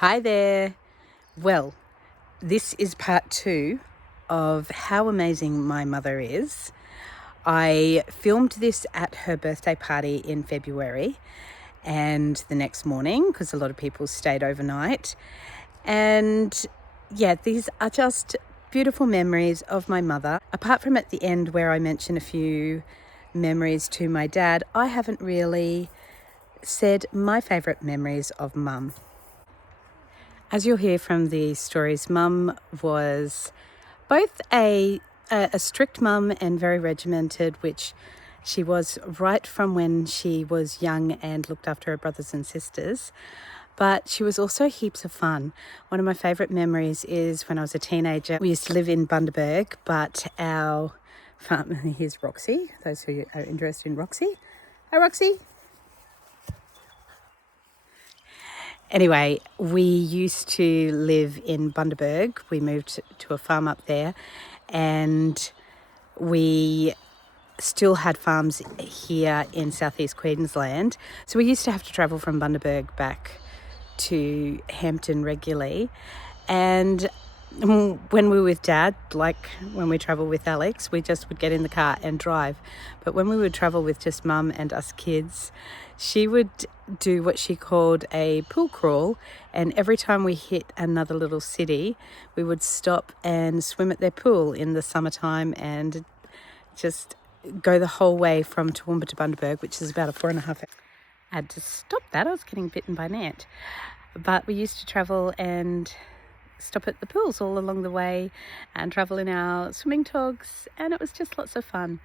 Hi there. Well, this is part 2 of how amazing my mother is. I filmed this at her birthday party in February and the next morning because a lot of people stayed overnight. And yeah, these are just beautiful memories of my mother. Apart from at the end where I mention a few memories to my dad, I haven't really said my favourite memories of mum. As you'll hear from the stories, Mum was both a strict mum and very regimented, which she was right from when she was young and looked after her brothers and sisters. But she was also heaps of fun. One of my favourite memories is when I was a teenager. We used to live in Bundaberg, but our farm, here's Roxy, those who are interested in Roxy. Hi, Roxy. Anyway, we used to live in Bundaberg. We moved to a farm up there, and we still had farms here in southeast Queensland. So we used to have to travel from Bundaberg back to Hampton regularly. And when we were with Dad, like when we travel with Alex, we just would get in the car and drive. But when we would travel with just Mum and us kids, she would do what she called a pool crawl, and every time we hit another little city, we would stop and swim at their pool in the summertime and just go the whole way from Toowoomba to Bundaberg, which is about a 4.5 hour. I had to stop that. I was getting bitten by an ant. But we used to travel and stop at the pools all along the way and travel in our swimming togs, and it was just lots of fun.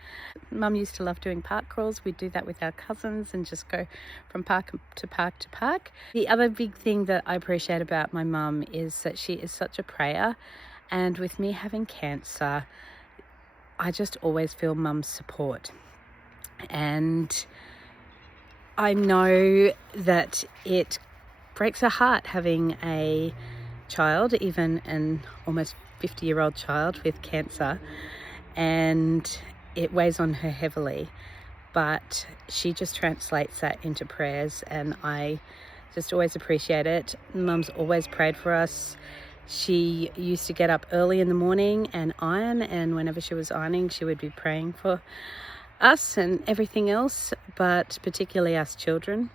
Mum used to love doing park crawls. We'd do that with our cousins and just go from park to park to park. The other big thing that I appreciate about my mum is that she is such a prayer, and with me having cancer, I just always feel Mum's support. And I know that it breaks her heart having a child, even an almost 50-year-old child with cancer, and it weighs on her heavily, but she just translates that into prayers, and I just always appreciate it. Mum's always prayed for us. She used to get up early in the morning and iron, and whenever she was ironing, she would be praying for us and everything else, but particularly us children.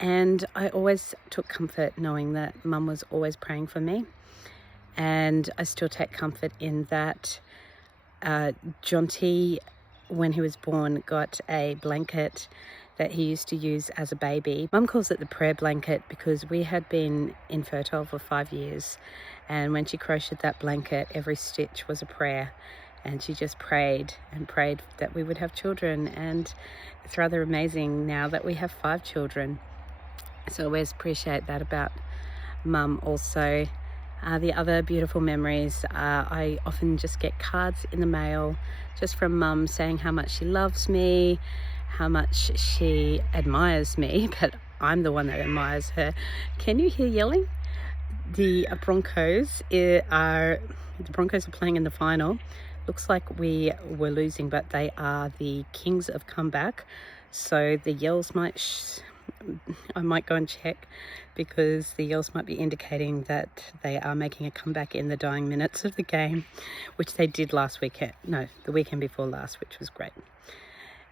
And I always took comfort knowing that Mum was always praying for me. And I still take comfort in that Jonty, when he was born, got a blanket that he used to use as a baby. Mum calls it the prayer blanket because we had been infertile for 5 years. And when she crocheted that blanket, every stitch was a prayer. And she just prayed and prayed that we would have children. And it's rather amazing now that we have 5 children. So I always appreciate that about Mum also. The other beautiful memories are I often just get cards in the mail just from Mum saying how much she loves me, how much she admires me, but I'm the one that admires her. Can you hear yelling? The Broncos are playing in the final. Looks like we were losing, but they are the kings of comeback. So the yells I might go and check, because the yells might be indicating that they are making a comeback in the dying minutes of the game, which they did last weekend. No, the weekend before last, which was great.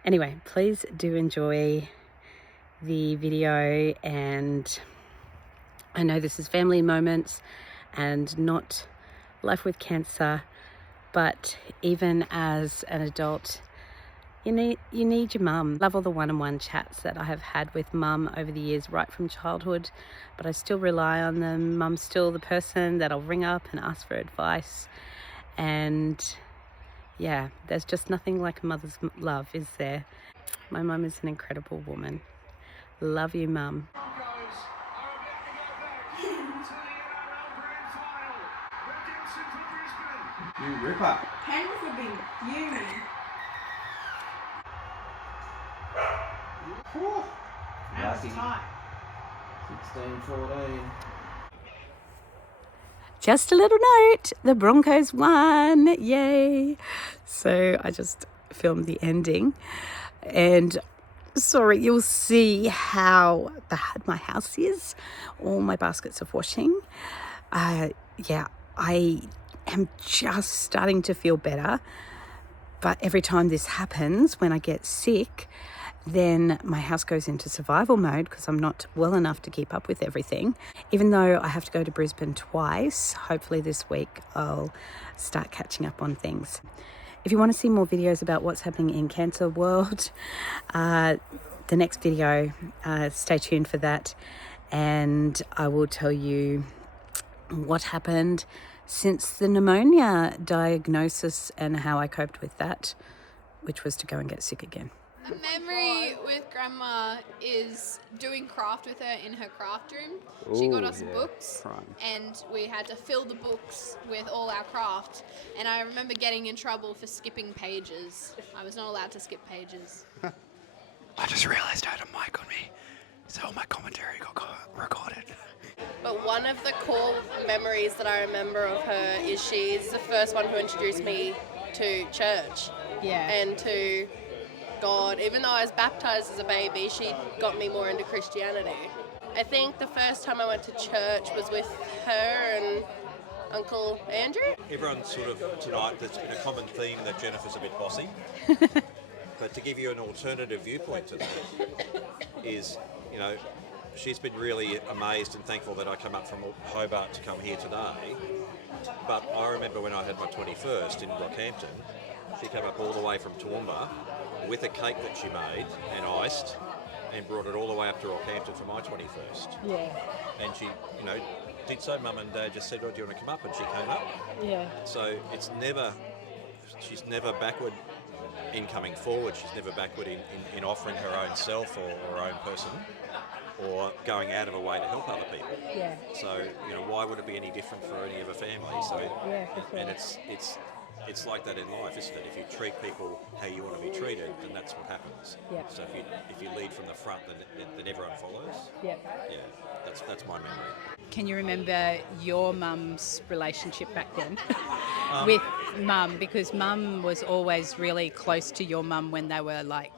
Anyway, please do enjoy the video, and I know this is family moments and not life with cancer, but even as an adult, you need your mum. Love all the one-on-one chats that I have had with Mum over the years, right from childhood, but I still rely on them. Mum's still the person that I'll ring up and ask for advice. And yeah, there's just nothing like a mother's love, is there? My mum is an incredible woman. Love you, Mum. You ripper. Pen would be fuming. That was tight. 16-14. Just a little note, the Broncos won, yay. So I just filmed the ending, and Sorry, you'll see how bad my house is. All my baskets of washing. Yeah, I am just starting to feel better. But every time this happens, when I get sick, then my house goes into survival mode because I'm not well enough to keep up with everything. Even though I have to go to Brisbane twice, hopefully this week I'll start catching up on things. If you want to see more videos about what's happening in cancer world, the next video, stay tuned for that, and I will tell you what happened since the pneumonia diagnosis and how I coped with that, which was to go and get sick again. A memory with Grandma is doing craft with her in her craft room. She got us books, and we had to fill the books with all our craft. And I remember getting in trouble for skipping pages. I was not allowed to skip pages. I just realised I had a mic on me, so all my commentary got recorded. But one of the core memories that I remember of her is she's the first one who introduced me to church and to God. Even though I was baptised as a baby, she got me more into Christianity. I think the first time I went to church was with her and Uncle Andrew. Everyone sort of tonight, there's been a common theme that Jennifer's a bit bossy. But to give you an alternative viewpoint to that is, you know, she's been really amazed and thankful that I come up from Hobart to come here today. But I remember when I had my 21st in Rockhampton, she came up all the way from Toowoomba with a cake that she made and iced and brought it all the way up to Rockhampton for my 21st. Yeah. And she, you know, did so. Mum and Dad just said, "Oh, do you want to come up?" And she came up. Yeah. So she's never backward in coming forward. She's never backward in offering her own self or her own person, or going out of her way to help other people. Yeah. So, you know, why would it be any different for any of her family? So, Yeah, for sure. and it's like that in life, isn't it? If you treat people how you want to be treated, then that's what happens. Yeah. So if you lead from the front, then everyone follows. Yeah. Yeah, that's my memory. Can you remember your mum's relationship back then with mum? Because mum was always really close to your mum when they were like,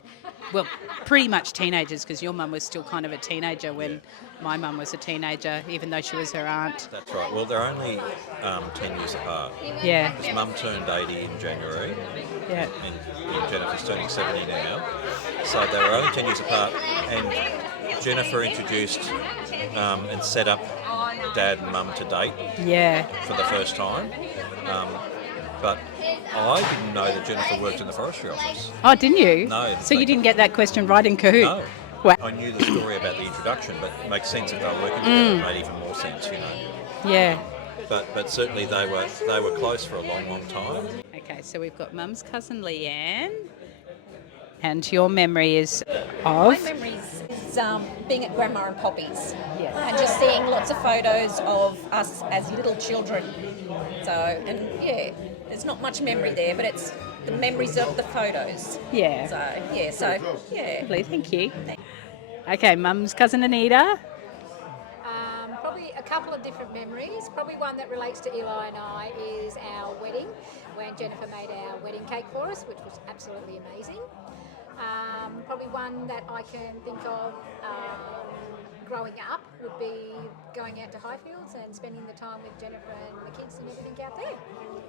well, pretty much teenagers, because your mum was still kind of a teenager when my mum was a teenager, even though she was her aunt. That's right. Well, they're only 10 years apart. Yeah. Because Mum turned 80 in January, Yeah. and Jennifer's turning 70 now. So they were only 10 years apart, and Jennifer introduced and set up Dad and Mum to date Yeah. for the first time. But I didn't know that Jennifer worked in the forestry office. Oh, didn't you? No. So you didn't get that question right in Kahoot? No. Wow. I knew the story about the introduction, but it makes sense if they were working together. It made even more sense, you know. Yeah. But certainly they were close for a long, long time. Okay, so we've got mum's cousin Leanne, and your memory is My of? memories is being at Grandma and Poppy's Yeah. and just seeing lots of photos of us as little children. So, and yeah, there's not much memory there, but it's the memories of the photos. Yeah. Yeah. Lovely, thank you. Okay, mum's cousin Anita. Probably a couple of different memories. Probably one that relates to Eli and I is our wedding, when Jennifer made our wedding cake for us, which was absolutely amazing. Probably one that I can think of growing up would be going out to Highfields and spending the time with Jennifer and the kids and everything out there.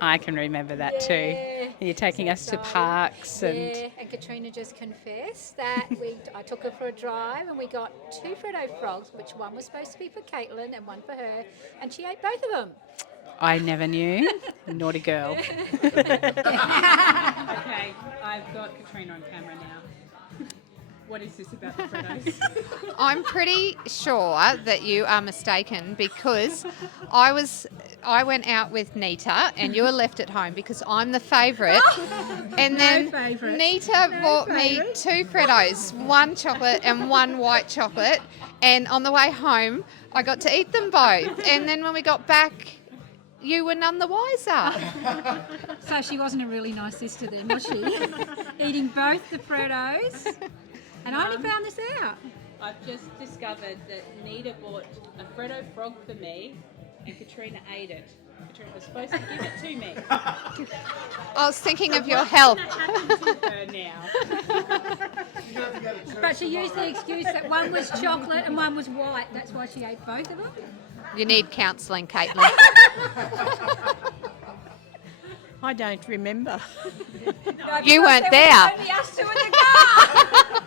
I can remember that too. You're taking us to parks and... Yeah, and Katrina just confessed that I took her for a drive and we got 2 Freddo frogs, which one was supposed to be for Caitlin and one for her, and she ate both of them. I never knew. Naughty girl. Okay, I've got Katrina on camera now. What is this about the Freddos? I'm pretty sure that you are mistaken because I went out with Nita and you were left at home because I'm the favourite. And then Nita bought me 2 Freddos, 1 chocolate and 1 white chocolate. And on the way home, I got to eat them both. And then when we got back, you were none the wiser. So she wasn't a really nice sister then, was she? Eating both the Freddos. And I only found this out. I've just discovered that Nita bought a Freddo frog for me and Katrina ate it. Katrina was supposed to give it to me. I was thinking of your health. To her now. But she used the excuse that one was chocolate and one was white. That's why she ate both of them. You need counselling, Caitlin. I don't remember. You weren't there. Only us two in the car.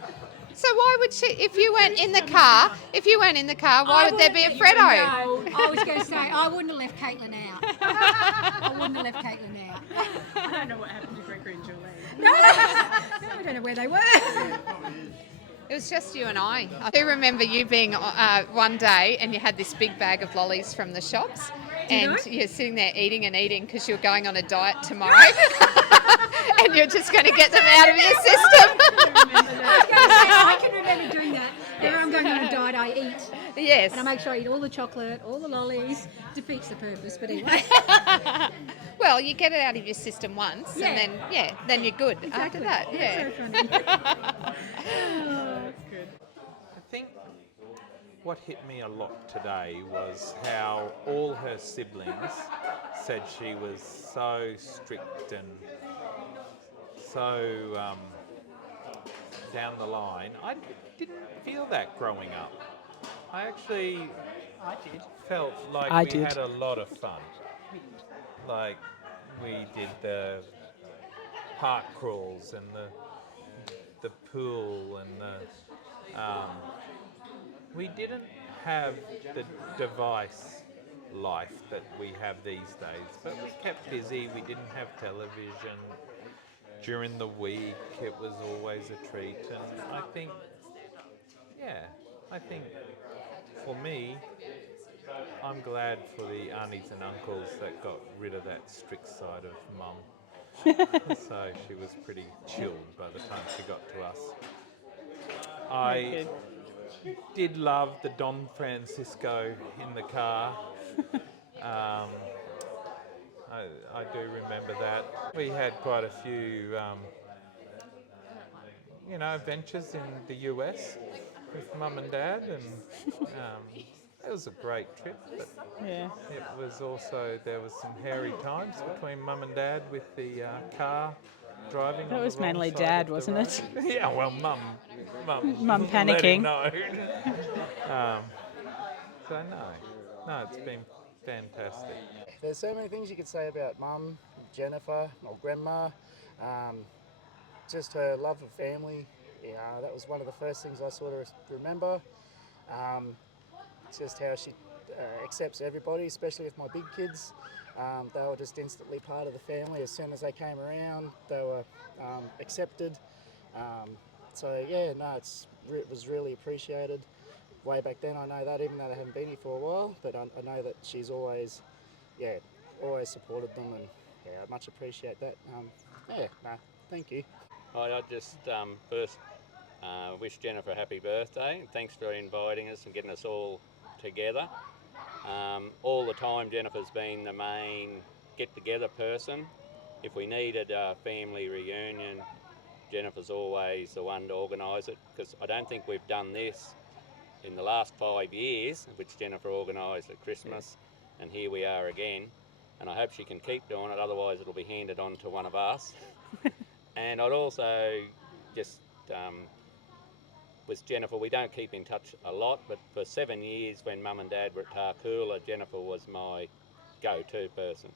So why would she, if you weren't in the car, why would there be a Freddo? No, I was going to say, I wouldn't have left Caitlin out. I wouldn't have left Caitlin out. I don't know what happened to Gregory and Julie. No, I don't know where they were. It was just you and I. I do remember you being one day and you had this big bag of lollies from the shops and you're sitting there eating and eating because you're going on a diet tomorrow and you're just going to get them out of your system. I can remember doing that. Whenever I'm going on a diet, I eat. Yes. And I make sure I eat all the chocolate, all the lollies. Defeats the purpose, but anyway. Well, you get it out of your system once and then you're good after that. Yeah. So funny. I think what hit me a lot today was how all her siblings said she was so strict and so down the line. I didn't feel that growing up. I actually felt like we had a lot of fun. Like we did the park crawls and the pool and we didn't have the device life that we have these days, but we kept busy. We didn't have television. During the week it was always a treat, and I think for me, I'm glad for the aunties and uncles that got rid of that strict side of mum. So she was pretty chilled by the time she got to us. I did love the Don Francisco in the car. I do remember that. We had quite a few, adventures in the US with Mum and Dad, and it was a great trip. But it was also, there was some hairy times between Mum and Dad with the car driving. That was mainly Dad, wasn't it? Yeah, well, Mum panicking. No. So no, it's been fantastic. There's so many things you could say about Mum, Jennifer, or Grandma. Just her love of family. That was one of the first things I sort of remember. Just how she accepts everybody, especially with my big kids. They were just instantly part of the family. As soon as they came around, they were accepted. It was really appreciated. Way back then, I know that, even though they haven't been here for a while, but I know that she's always supported them, and I much appreciate that. Thank you. I just first wish Jennifer a happy birthday. Thanks for inviting us and getting us all together. All the time Jennifer's been the main get-together person. If we needed a family reunion, Jennifer's always the one to organise it, because I don't think we've done this in the last 5 years, which Jennifer organised at Christmas, and here we are again. And I hope she can keep doing it, otherwise it'll be handed on to one of us. And I'd also just, with Jennifer, we don't keep in touch a lot, but for 7 years when Mum and Dad were at Tarcoola, Jennifer was my go-to person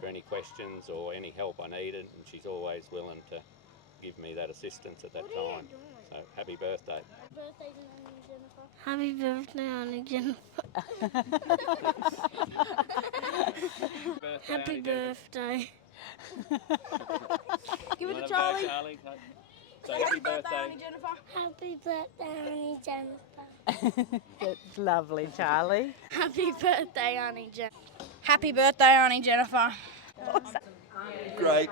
for any questions or any help I needed, and she's always willing to give me that assistance at that time. So happy birthday. Happy birthday, Auntie Jennifer. Happy birthday. Give it to Charlie. So happy birthday, Auntie Jennifer. Happy birthday, Auntie Jennifer. That's lovely, Charlie. Happy birthday, Auntie Jennifer. Happy birthday, Auntie Jennifer. Great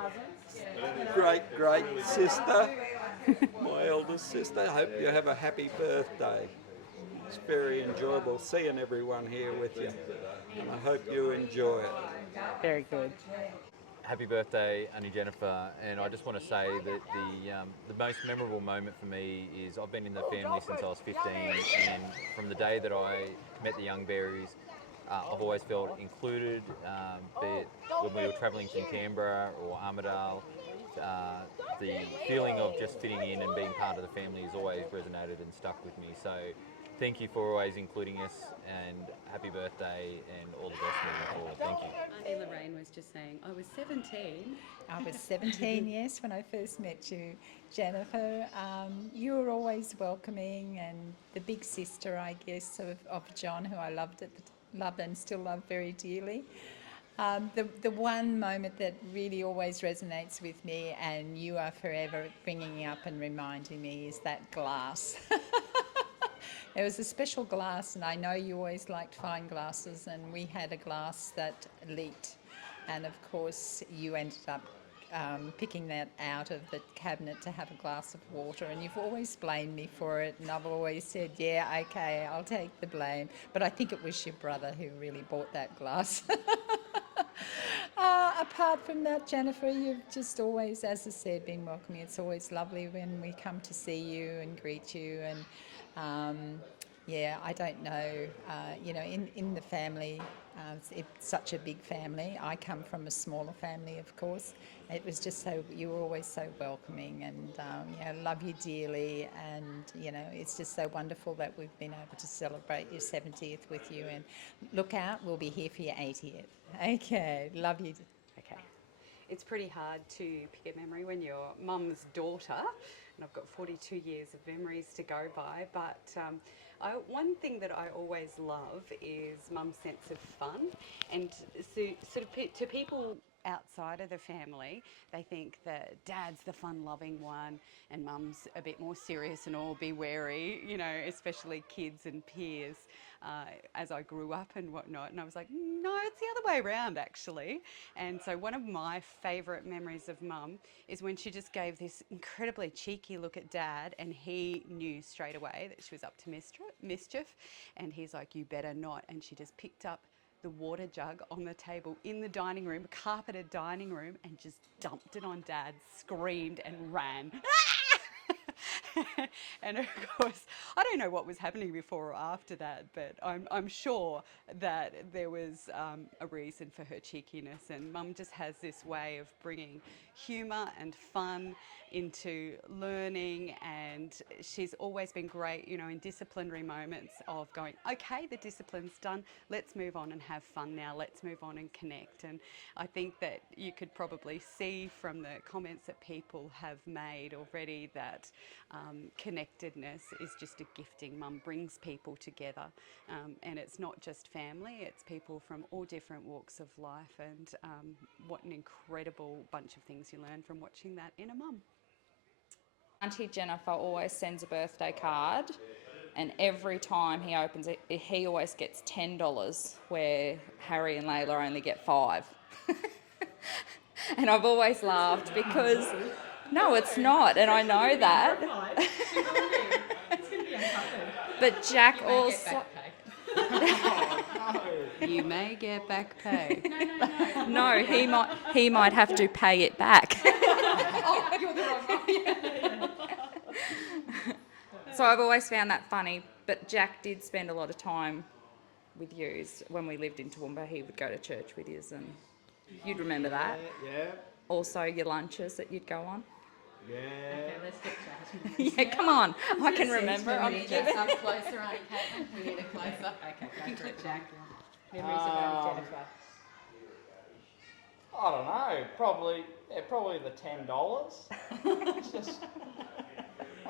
sister, my eldest sister. I hope you have a happy birthday. It's very enjoyable seeing everyone here with you. I hope you enjoy it. Very good. Happy birthday, Auntie Jennifer, and I just want to say that the most memorable moment for me is I've been in the family since I was 15, and from the day that I met the Youngberries, I've always felt included, be it when we were travelling from Canberra or Armidale. The feeling of just fitting in and being part of the family has always resonated and stuck with me. So thank you for always including us, and happy birthday and all the best moving forward. Thank you. Auntie Lorraine was just saying, I was 17. I was 17, yes, when I first met you, Jennifer. You were always welcoming and the big sister, I guess, of John, who I love and still love very dearly. The one moment that really always resonates with me, and you are forever bringing up and reminding me, is that glass. It was a special glass, and I know you always liked fine glasses, and we had a glass that leaked. And of course, you ended up picking that out of the cabinet to have a glass of water, and you've always blamed me for it, and I've always said, yeah, okay, I'll take the blame. But I think it was your brother who really bought that glass. Apart from that, Jennifer, you've just always, as I said, been welcoming. It's always lovely when we come to see you and greet you, and yeah, I don't know, in the family, it's such a big family. I come from a smaller family, of course. It was just so, you were always so welcoming, and love you dearly, and it's just so wonderful that we've been able to celebrate your 70th with you, and look out, we'll be here for your 80th. Okay, love you. Okay. It's pretty hard to pick a memory when you're mum's daughter, and I've got 42 years of memories to go by, but one thing that I always love is mum's sense of fun, and so, sort of to people outside of the family, they think that dad's the fun-loving one and mum's a bit more serious and all be wary, especially kids and peers, as I grew up and whatnot. And I was like, no, it's the other way around, actually. And so one of my favourite memories of mum is when she just gave this incredibly cheeky look at dad, and he knew straight away that she was up to mischief, and he's like, you better not. And she just picked up the water jug on the table in the dining room, carpeted dining room, and just dumped it on dad, screamed and ran. And of course, I don't know what was happening before or after that, but I'm sure that there was a reason for her cheekiness, and mum just has this way of bringing humour and fun into learning, and she's always been great, in disciplinary moments of going, okay, the discipline's done, let's move on and have fun now, let's move on and connect. And I think that you could probably see from the comments that people have made already that connectedness is just a gifting. Mum brings people together, and it's not just family, it's people from all different walks of life, and what an incredible bunch of things you learn from watching that in a mum. Auntie Jennifer always sends a birthday card, and every time he opens it, he always gets $10, where Harry and Layla only get $5. And I've always laughed because, no, it's not, and I know that. But Jack also... You may get back pay. No, he might have to pay it back. Oh, you're the wrong one. So I've always found that funny, but Jack did spend a lot of time with yous. When we lived in Toowoomba, he would go to church with yous, and you'd remember that. Yeah. Also your lunches that you'd go on. Yeah. Okay, let's get Yeah, come on. I can remember. We need it up closer, Auntie Caitlin. We need it closer. Okay, go for it, Jack. Memories of Auntie Jennifer. I don't know. Probably the $10. It's just,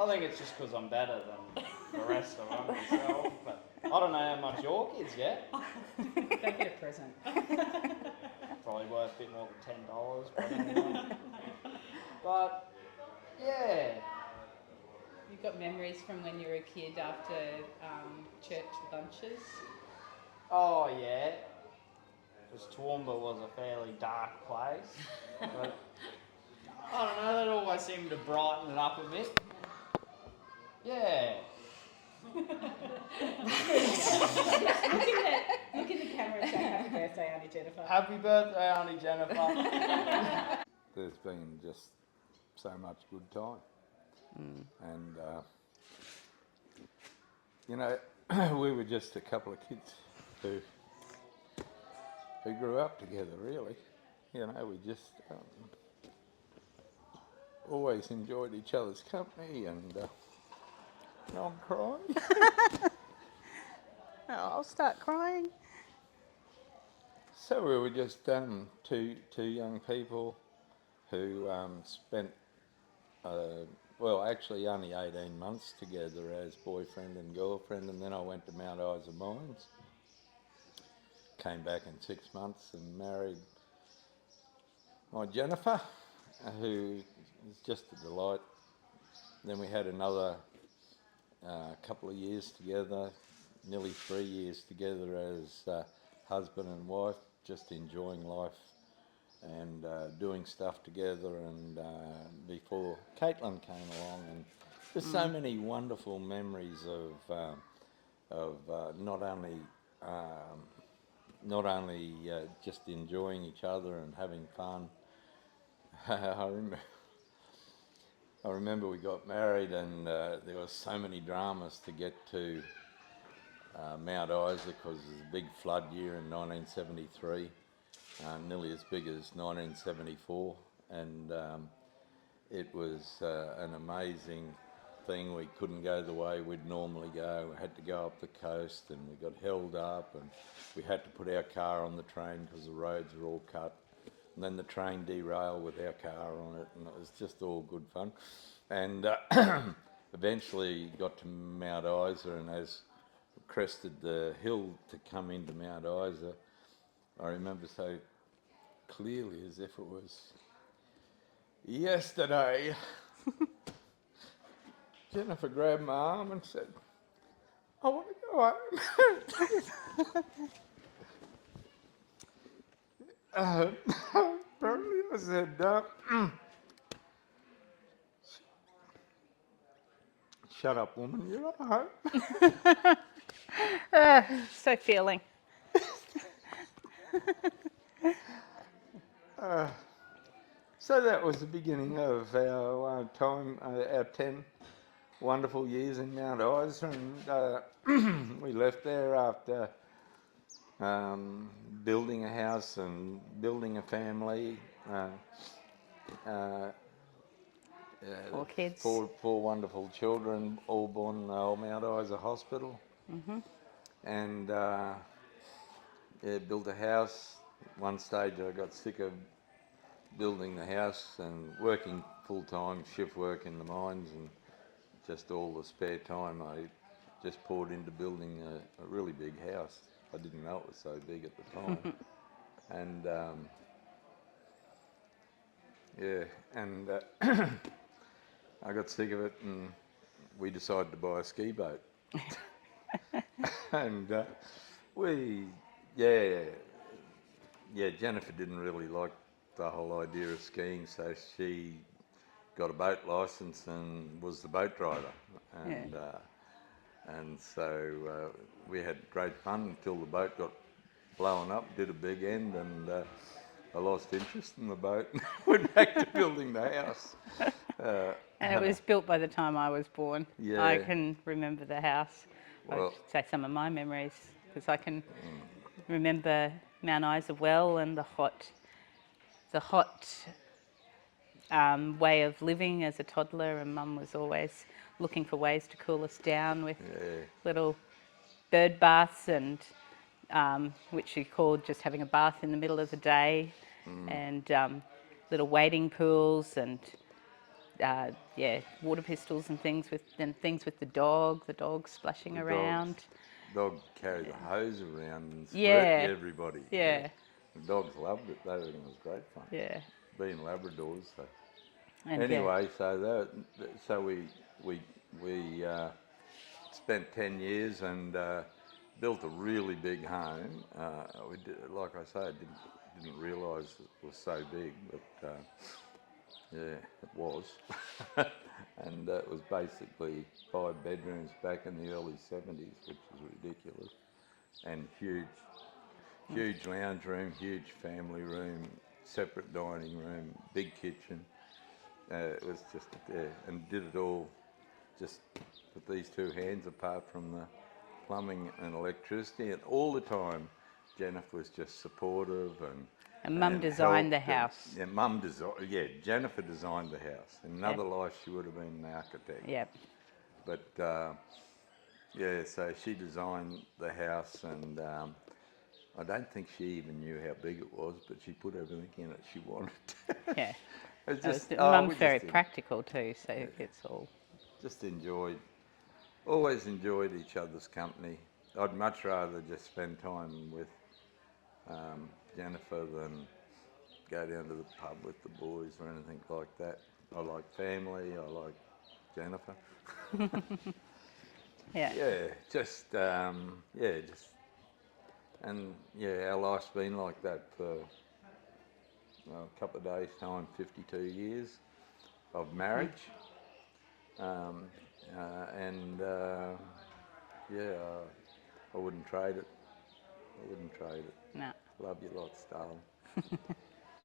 I think it's just because I'm better than the rest of them myself. But I don't know how much your kids get. They get a present. Probably worth a bit more than $10. But anyway. But yeah. You've got memories from when you were a kid after church lunches? Oh yeah. Because Toowoomba was a fairly dark place. But I don't know, that always seemed to brighten it up a bit. Yeah. Look in the camera and say happy birthday, Auntie Jennifer. Happy birthday, Auntie Jennifer. There's been just so much good time. And, we were just a couple of kids who we grew up together, really. You know, we just always enjoyed each other's company, and now I'm crying. Oh, I'll start crying. So we were just two young people who spent, well, actually only 18 months together as boyfriend and girlfriend, and then I went to Mount Isa Mines. Came back in 6 months and married my Jennifer, who is just a delight. Then we had another couple of years together, nearly 3 years together as husband and wife, just enjoying life and doing stuff together. And before Caitlin came along, and there's so many wonderful memories of not only just enjoying each other and having fun. I remember we got married, and there were so many dramas to get to Mount Isa, because it was a big flood year in 1973, nearly as big as 1974, and it was an amazing thing. We couldn't go the way we'd normally go. We had to go up the coast, and we got held up, and we had to put our car on the train because the roads were all cut. And then the train derailed with our car on it, and it was just all good fun. And eventually got to Mount Isa, and as we crested the hill to come into Mount Isa, I remember so clearly as if it was yesterday. Jennifer grabbed my arm and said, "I want to go home." Probably I said, "Shut up, woman, you're not home." So feeling. So that was the beginning of our time, our 10 wonderful years in Mount Isa, and we left there after building a house and building a family. 4 kids. Four wonderful children, all born in the old Mount Isa Hospital. And built a house. One stage I got sick of building the house and working full-time shift work in the mines, and just all the spare time I just poured into building a really big house. I didn't know it was so big at the time. And I got sick of it, and we decided to buy a ski boat. And Jennifer didn't really like the whole idea of skiing, so she got a boat licence and was the boat driver. And so we had great fun until the boat got blown up, did a big end, and I lost interest in the boat and went back to building the house. And it was built by the time I was born. Yeah. I can remember the house. I Well- should say some of my memories, because I can remember Mount Isa well, and the hot way of living as a toddler, and Mum was always looking for ways to cool us down with little bird baths, and which she called just having a bath in the middle of the day, and little wading pools, and water pistols and things with the dog splashing around. Dog carried the hose around and Yeah. squirt everybody. Yeah. The dogs loved it. They reckon it was great fun. Yeah. Being Labradors. So. And Anyway, so we spent 10 years and built a really big home. We did, like I say, I didn't realise it was so big, but it was. And it was basically 5 bedrooms back in the early 70s, which was ridiculous. And huge lounge room, huge family room, separate dining room, big kitchen. It was just and did it all just with these 2 hands, apart from the plumbing and electricity. And all the time Jennifer was just supportive And Mum designed the helped house. yeah, Jennifer designed the house. In another life, she would have been an architect. Yep. But yeah, so she designed the house, and I don't think she even knew how big it was, but she put everything in it she wanted. Yeah. It's Mum's just, very practical too, so it's all. Just always enjoyed each other's company. I'd much rather just spend time with Jennifer than go down to the pub with the boys or anything like that. I like family, I like Jennifer. Yeah. Our life's been like that for a couple of days' time, 52 years of marriage. I wouldn't trade it. No. Love you lots, darling.